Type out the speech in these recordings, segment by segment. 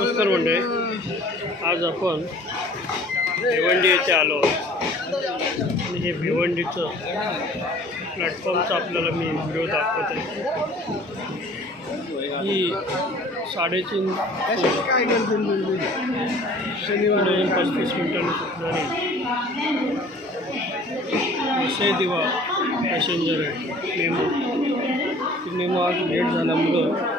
नमस्कार म्हणजे आज आपण भिवंडी येथे आलो आणि हे भिवंडीचं प्लॅटफॉर्मचं आपल्याला मी व्हिडिओ दाखवत. आहे ही साडेतीन शनिवार पस्तीस मिनिटांनी सुटणारी असे दिवा पॅसेंजर आहे. मेमो ती मेमो आज लेट झाल्यामुळं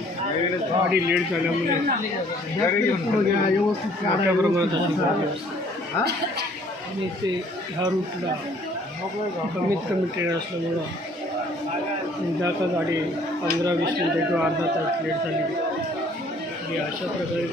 गाडी लेट झाल्यामुळे मोठ्या प्रमाणात आणि ते ह्या रूटला कमीत कमी ट्रेन असल्यामुळं जाता का गाडी पंधरा वीस मिनिटं किंवा अर्धा तास लेट झाली. आणि अशा प्रकारे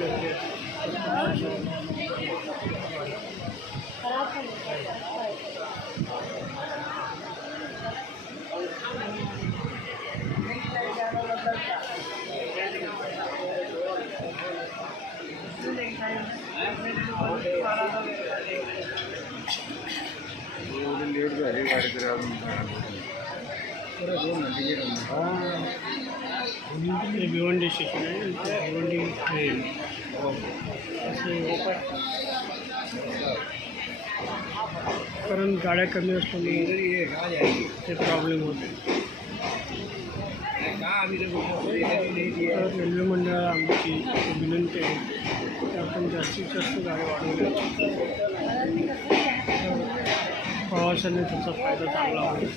गर्दी लेट झाली गाडी तरी अजून भिवंडी स्टेशन आहे भिवंडी ट्रेन कारण गाड्या कमी असल्यामुळे ते प्रॉब्लेम होते. तर रेल्वे मंडळाला आमची विनंती आहे की आपण जास्तीत जास्त गाड्या वाढवल्या प्रवाशांनी त्याचा फायदा चांगला होईल.